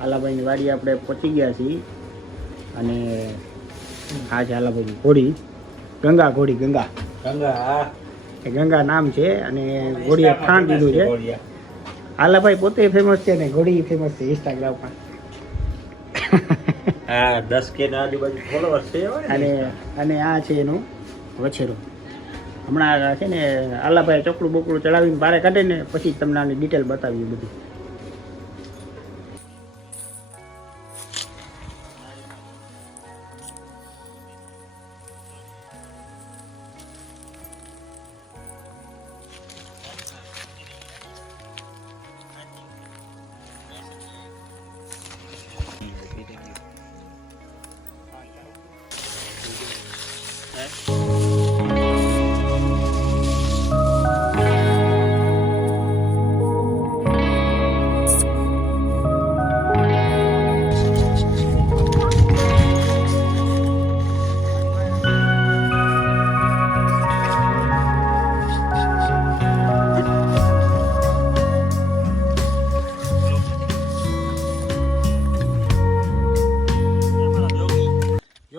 આલાભાઈની વાડી આપણે પહોંચી ગયા છીએ. અને આ છે આલાભાઈની ઘોડી. ગંગા ઘોડી ગંગા. ગંગા એ ગંગા નામ છે અને ઘોડીએ ઠાણ દીધું છે આલાભાઈ પોતે ફેમસ છે ને ઘોડી ફેમસ છે ઇન્સ્ટાગ્રામ પર. હા દસ કે ના આજુબાજુ ફોલોવર્સ છે અને અને આ છે એનું વછેરો. હમણાં છે ને આલાભાઈ ચોકડું બોકડું ચડાવીને બારે કાઢે ને પછી તમને આની ડિટેલ બતાવી બધી.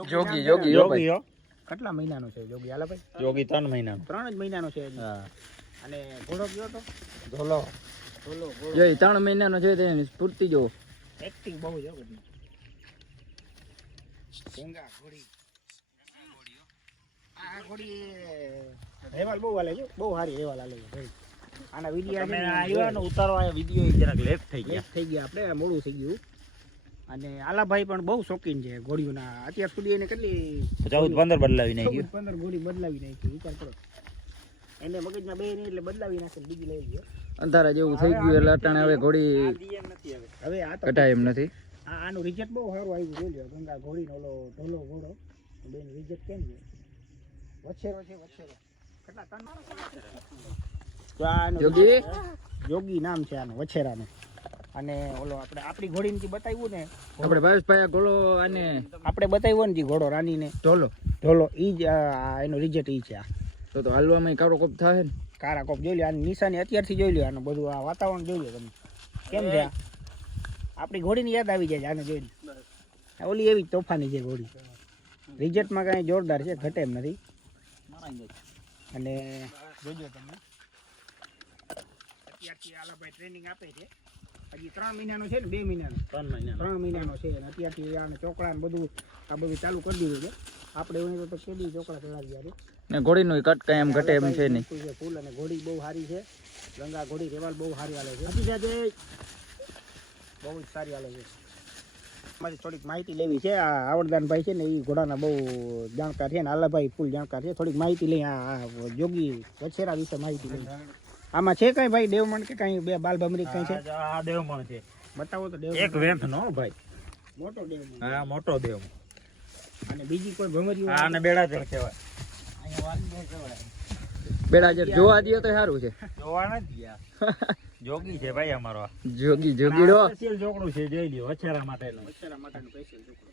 જોગી જોગી યોગી કેટલા મહિનાનો છે જોગી આલાભાઈ યોગી ત્રણ મહિનાનો. ત્રણ જ મહિનાનો છે હા. અને ઘોડો ગયો તો? ધોલો. ધોલો જો એ ત્રણ મહિનાનો છે તેની સ્ફૂર્તિ જો. એક્ટિંગ બહુ જો બધી. ગંગા ઘોડી. આ ઘોડી હેવાલ બહુ હાલે છે બહુ સારી હેવાલ હાલે છે આના વીડિયો તમે આવ્યા ને ઉતારવા વીડિયો જરાક લેટ થઈ ગયા. થઈ ગયા. આપણે મોડું થઈ ગયું. અને આલાભાઈ પણ બહુ શોખીન છે ઘોડીઓના અત્યાર સુધી એને કેટલી ચૌદ પંદર બદલાવી નાખી પંદર ઘોડી બદલાવી નાખી વિચાર કરો. એને મગજમાં બે નહીં એટલે બદલાવી નાખે બીજી લઈ લે અંધારા જેવું થઈ ગયું એટલે અટાણે હવે ઘોડી હવે. આ તો કટાય એમ નથી. હા આનું રિઝલ્ટ બહુ સારું આવ્યું જોઈ લ્યો. ગંગા ઘોડીનો ઓલો ઢોલો ઘોડો બેન રિઝલ્ટ કેમ છે? વછેરો છે વછેરો. કેટલા તન યોગી. જોગી નામ છે આનું વછેરાનું. અને ઓલો આપણે આપણી ઘોડીને જે બતાવ્યું ને આપણે ભાવેશભાઈ આ ગોળો આને આપણે બતાવ્યો ને જે ઘોડો રાનીને ઢોલો. ઢોલો ઈ જ આ એનો રિઝલ્ટ ઈ છે આ. તો તો હાલવામાં કાળો કપ થાય ને? કારા કોપ જોઈ લો આની નિશાની અત્યારથી જોઈ લો આનું બધું આ વાતાવરણ જોઈ લો તમે. કેમ છે આપણી ઘોડીની યાદ આવી જાય છે આને જોઈને આ ઓલી એવી જ તોફાની છે ઘોડી. રિઝલ્ટમાં કાંઈ જોરદાર છે ઘટે એમ નથી. અને જોજો તમે અત્યારથી આલાભાઈ ટ્રેનિંગ આપે છે. હજી ત્રણ મહિનાનું છે ને બે મહિનાનું. ત્રણ મહિના ત્રણ મહિનાનો છે અને અત્યારથી આને ચોકડા ને બધું આ બધું ચાલુ કરી દીધું છે. આપણે એવું તો કેદી ચોકડા ચડાવી ગયા ને ઘોડીનો કટ કાંઈ એમ ઘટે એમ છે નહીં. ફૂલ અને ઘોડી બહુ સારી છે. ગંગા ઘોડી રેવાલ બહુ સારી હાલે છે. હકીકતે બહુ જ સારી હાલે છે. મારી થોડીક માહિતી લેવી છે. આ આવડદાનભાઈ છે ને એ ઘોડાના બહુ જાણકાર છે ને આલાભાઈ ફૂલ જાણકાર છે. થોડીક માહિતી લઈ આ આ જોગી વછેરા વિશે માહિતી લઈ. આમાં છે કઈ ભાઈ? દેવમણ કે કઈ બે બાલ ભમરી કઈ છે? આ દેવમણ છે. બતાવો તો દેવ એક વેંથ નો ભાઈ. મોટો દેવમણ. હા મોટો દેવ અને બીજી કોઈ ભમરી આને બેડા જળ કહેવાય. બેડા બેડાજર જોવા દઈએ તો સારું છે. જોવા નથી યાર જોગી છે ભાઈ અમારો આ. જોગી જોગીડો સ્પેશિયલ જોકડું છે જોઈ લ્યો અછેરા માટેનું. વછેરા માટેનું સ્પેશિયલ છોકરો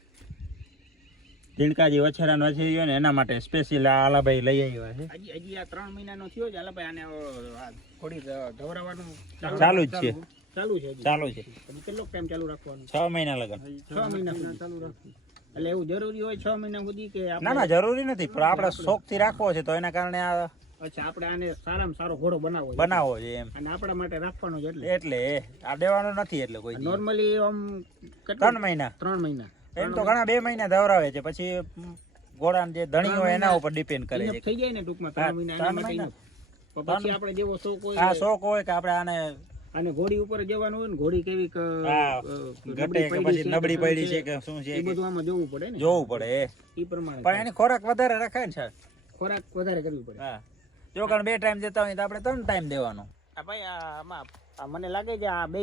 ઝીણકાજી વછેરા નો છે ને એના માટે સ્પેશિયલ આલાભાઈ લઈ આવ્યા છે. હજી હજી આ ત્રણ મહિનાનો થયો છે આલાભાઈ આને થોડી ધવરાવાનું ચાલુ જ છે. ચાલુ છે ચાલુ છે. કેટલો ટાઈમ ચાલુ રાખવાનું? છ મહિના લગન. છ મહિના ચાલુ રાખવું એટલે એવું જરૂરી હોય છ મહિના સુધી કે ના ના જરૂરી નથી પણ આપણે શોખથી રાખવો છે તો એના કારણે આ અચ્છા આપણે આને સારામાં સારો ઘોડો બનાવવો બનાવો બનાવવો છે એમ. અને આપણા માટે રાખવાનો છે એટલે. એટલે આ દેવાનો નથી એટલે કોઈ નોર્મલી આમ કેટલું? ત્રણ મહિના. ત્રણ મહિના. એમ તો ઘણા બે મહિના ધવરાવે છે. પછી ઘોડા જે ધણી હોય એના ઉપર ડિપેન્ડ કરે છે. થઈ જાય ને ટૂંકમાં ત્રણ મહિના એના ત્રણ માટે મહિના. enough. પણ પછી આપણે જેવો શોખ હોય આ શોખ હોય કે આપણે આને અને ઘોડી ઉપર જવાનું હોય ને ઘોડી કેવી ક- નબળી પડી છે કે શું છે કે એ બધું આમાં જોવું પડે ને. જોવું પડે એ. પ્રમાણે પણ એની ખોરાક વધારે રખાય ને સર ખોરાક વધારે કરવી પડે. હા. જો કારણ બે ટાઈમ દેતા હોય તો આપણે ત્રણ ટાઈમ દેવાનો. આ ભાઈ આમાં આ મને લાગે છે આ બે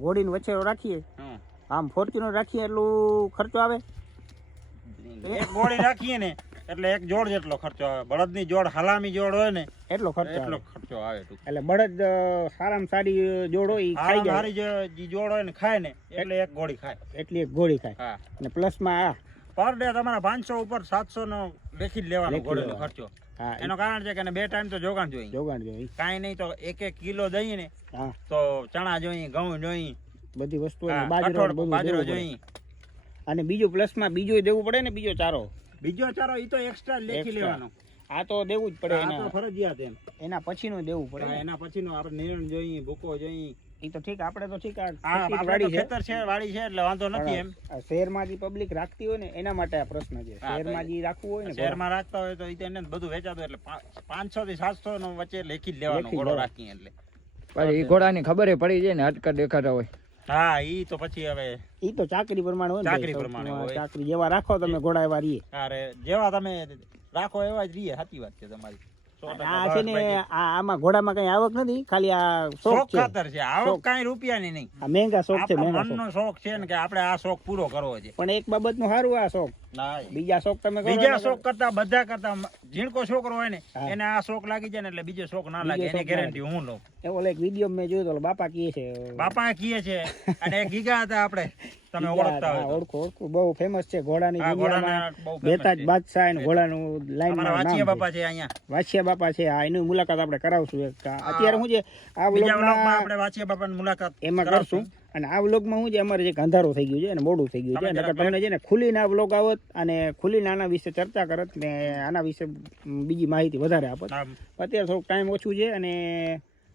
ઘોડીને વચ્ચે રાખીએ. આમ ફોર્ચ્યુનર રાખીએ એટલું ખર્ચો આવે? એક ગોળી રાખીએ ને એટલે એક જોડ જેટલો ખર્ચો આવે. બળદની જોડ હલામી જોડ હોય ને એટલો ખર્ચો એટલો ખર્ચો આવે એટલે બળદ સારામાં સારી જોડ હોય ખાઈ જાય. સારી જોડ હોય ને ખાય ને એટલે એક ગોળી ખાય. એટલી એક ગોળી ખાય. હા. અને પ્લસમાં આ. પર ડે તમારા પાંચસો ઉપર સાતસો નો લેખી જ લેવાનો ઘોડીનો ખર્ચો. હા એનો કારણ છે કે બે ટાઈમ તો જોગાણ જોઈએ. જોગાણ જોઈએ. કાંઈ નહીં તો એક એક કિલો દઈએ ને તો ચણા જોઈએ ઘઉં જોઈએ બધી વસ્તુ બાજરો બાજરો દેવું જોઈ અને બીજું પ્લસમાં બીજું દેવું પડે ને બીજો ચારો. બીજો ચારો એ તો એક્સ્ટ્રા લેખી લેવાનો. આ તો દેવું જ પડે આ તો એના ફરજિયાત એમ. એના પછીનું દેવું પડે એના પછીનો આપણે નિરણ જોઈએ ભૂકો જોઈ એ તો ઠીક આપણે તો ઠીક વાડી છે. ખેતર છે વાડી છે એટલે વાંધો નથી એમ. શહેરમાં જે પબ્લિક રાખતી હોય ને એના માટે આ પ્રશ્ન છે. શહેરમાં જે રાખવું હોય ને શહેરમાં રાખતા હોય તો એને બધું વેચાતું એટલે પાંચસો થી સાતસો નો વચ્ચે લેખી જ લેવાનો ઘોડો લેવાનો. રાખી એટલે. પછી એ ઘોડાની ખબર પડી જાય ને અટકા દેખાતા હોય. હા ઈ તો પછી હવે ઈ તો ચાકરી પ્રમાણે હોય ચાકરી પ્રમાણે હોય. ચાકરી જેવા રાખો તમે ઘોડા એવા રીએ અરે જેવા તમે રાખો એવા જ રીએ સાચી વાત છે તમારી. આ છે ને આમાં ઘોડામાં કઈ આવક નથી ખાલી આ શોખ ખાતર છે. આવક. કાંઈ રૂપિયાની નહીં. આ મહેંગા શોખ છે મહેંગા શોખ. છે ને કે આપણે આ શોખ પૂરો કરવો છે. પણ એક બાબતનું સારું આ શોખ. બીજા શોખ તમે બીજા શોખ કરતા? બધા કરતા ઝીણકો છોકરો હોય ને એને આ શોખ લાગી જાય ને એટલે બીજો શોખ ના લાગે એની ગેરંટી હું લઉં. એવો એક વીડિયો મેં જોયો તો બાપા કીએ છે. બાપા કીએ છે અને એક ગીગા હતા આપણે તમે ઓળખતા હોય ઓળખો. ઓળખું. બહુ ફેમસ છે ઘોડાની દુનિયામાં. બેતાજ બાદશાહ અને ઘોડાનું લાઈન લાઈન બાપા છે અહીંયા. વાછિયા બાપા છે. આ એની મુલાકાત આપણે કરાવશું અત્યારે શું છે? આ વ્લોગમાં આપણે વાછિયા બાપાની મુલાકાત એમાં કરશું. અને આ વ્લોગમાં હું છે અમારે જે અંધારો થઈ ગયું છે અને મોડું થઈ ગયું છે નકર તમને છે ને ખુલીને આ વ્લોગ આવત અને ખુલીને આના વિશે ચર્ચા કરત ને આના વિશે બીજી માહિતી વધારે આપત. અત્યારે થોડુંક ટાઈમ ઓછું છે અને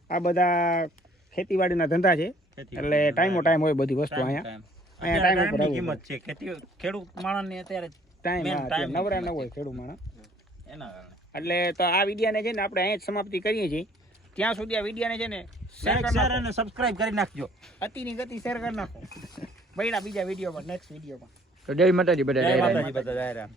આ બધા ખેતીવાડીના ધંધા છે. એટલે ટાઈમો ટાઈમ હોય બધી વસ્તુ અહીંયા. અહીંયા ટાઈમ ઉપર કિંમત છે. ખેતી ખેડૂત માણસની અત્યારે ટાઈમ નવરા ન હોય ખેડૂત માણસ. એના કારણે. એટલે તો આ વિડીયાને છે ને આપણે અહીંયા જ સમાપ્તિ કરીએ છીએ. ત્યાં સુધી આ વિડીયાને છે ને શેર કરી અને સબસ્ક્રાઇબ કરી નાખજો. અતિની ગતિ શેર કરી નાખો. બૈડા બીજા વિડીયોમાં નેક્સ્ટ વિડીયોમાં. તો જય માતાજી બધા જય માતાજી બધા જય રામ.